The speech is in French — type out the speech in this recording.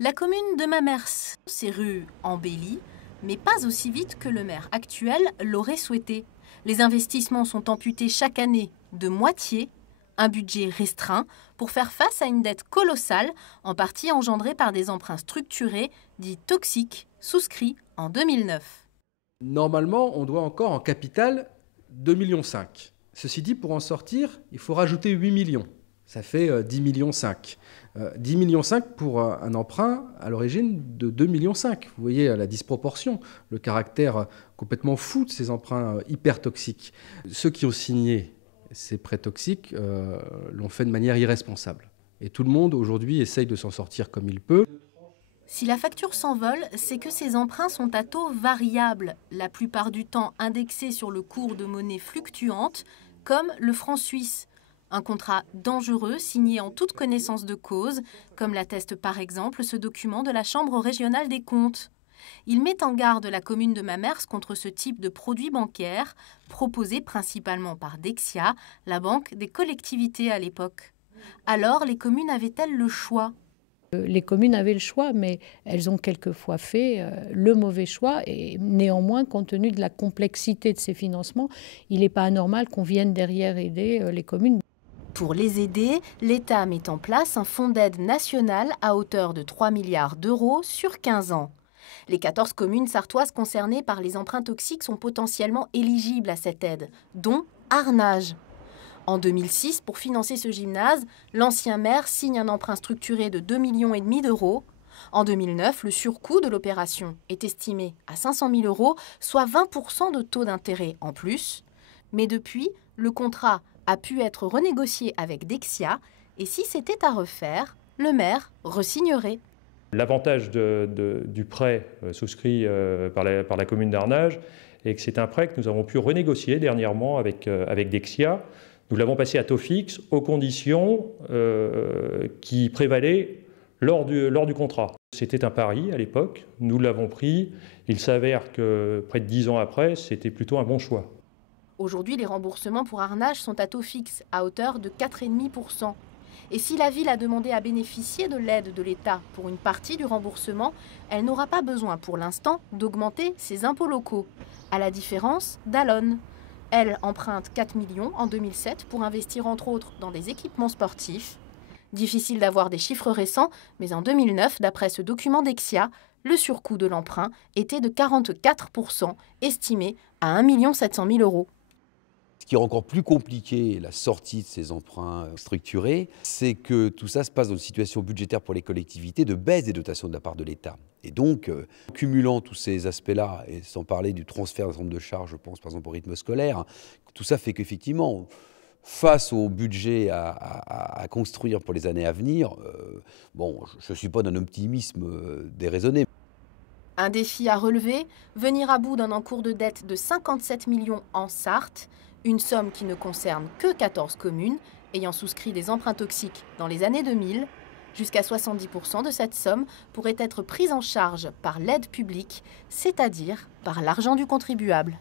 La commune de Mamers s'est rue embellie, mais pas aussi vite que le maire actuel l'aurait souhaité. Les investissements sont amputés chaque année de moitié, un budget restreint pour faire face à une dette colossale, en partie engendrée par des emprunts structurés dits toxiques, souscrits en 2009. Normalement, on doit encore en capital 2,5 millions. Ceci dit, pour en sortir, il faut rajouter 8 millions. Ça fait 10,5 millions. 10,5 millions pour un emprunt à l'origine de 2,5 millions. Vous voyez la disproportion, le caractère complètement fou de ces emprunts hyper toxiques. Ceux qui ont signé ces prêts toxiques l'ont fait de manière irresponsable. Et tout le monde aujourd'hui essaye de s'en sortir comme il peut. Si la facture s'envole, c'est que ces emprunts sont à taux variable, la plupart du temps indexés sur le cours de monnaie fluctuante, comme le franc suisse. Un contrat dangereux signé en toute connaissance de cause, comme l'atteste par exemple ce document de la Chambre régionale des comptes. Il met en garde la commune de Mamers contre ce type de produits bancaires, proposés principalement par Dexia, la banque des collectivités à l'époque. Alors, les communes avaient-elles le choix ? Les communes avaient le choix, mais elles ont quelquefois fait le mauvais choix. Et néanmoins, compte tenu de la complexité de ces financements, il n'est pas anormal qu'on vienne derrière aider les communes. Pour les aider, l'État met en place un fonds d'aide national à hauteur de 3 milliards d'euros sur 15 ans. Les 14 communes sarthoises concernées par les emprunts toxiques sont potentiellement éligibles à cette aide, dont Arnage. En 2006, pour financer ce gymnase, l'ancien maire signe un emprunt structuré de 2,5 millions d'euros. En 2009, le surcoût de l'opération est estimé à 500 000 euros, soit 20% de taux d'intérêt en plus. Mais depuis, le contrat a pu être renégocié avec Dexia, et si c'était à refaire, le maire resignerait. L'avantage du prêt souscrit par la commune d'Arnage est que c'est un prêt que nous avons pu renégocier dernièrement avec Dexia. Nous l'avons passé à taux fixe aux conditions qui prévalaient lors du contrat. C'était un pari à l'époque, nous l'avons pris. Il s'avère que près de 10 ans après, c'était plutôt un bon choix. Aujourd'hui, les remboursements pour Arnage sont à taux fixe, à hauteur de 4,5%. Et si la ville a demandé à bénéficier de l'aide de l'État pour une partie du remboursement, elle n'aura pas besoin pour l'instant d'augmenter ses impôts locaux, à la différence d'Allonne. Elle emprunte 4 millions en 2007 pour investir entre autres dans des équipements sportifs. Difficile d'avoir des chiffres récents, mais en 2009, d'après ce document Dexia, le surcoût de l'emprunt était de 44%, estimé à 1 700 000 euros. Ce qui rend encore plus compliqué la sortie de ces emprunts structurés, c'est que tout ça se passe dans une situation budgétaire pour les collectivités de baisse des dotations de la part de l'État. Et donc, en cumulant tous ces aspects-là, et sans parler du transfert d'un certain nombre de charges, je pense par exemple au rythme scolaire, tout ça fait qu'effectivement, face au budget à construire pour les années à venir, je ne suis pas d'un optimisme déraisonné. Un défi à relever, venir à bout d'un encours de dette de 57 millions en Sarthe, une somme qui ne concerne que 14 communes ayant souscrit des emprunts toxiques dans les années 2000. Jusqu'à 70% de cette somme pourrait être prise en charge par l'aide publique, c'est-à-dire par l'argent du contribuable.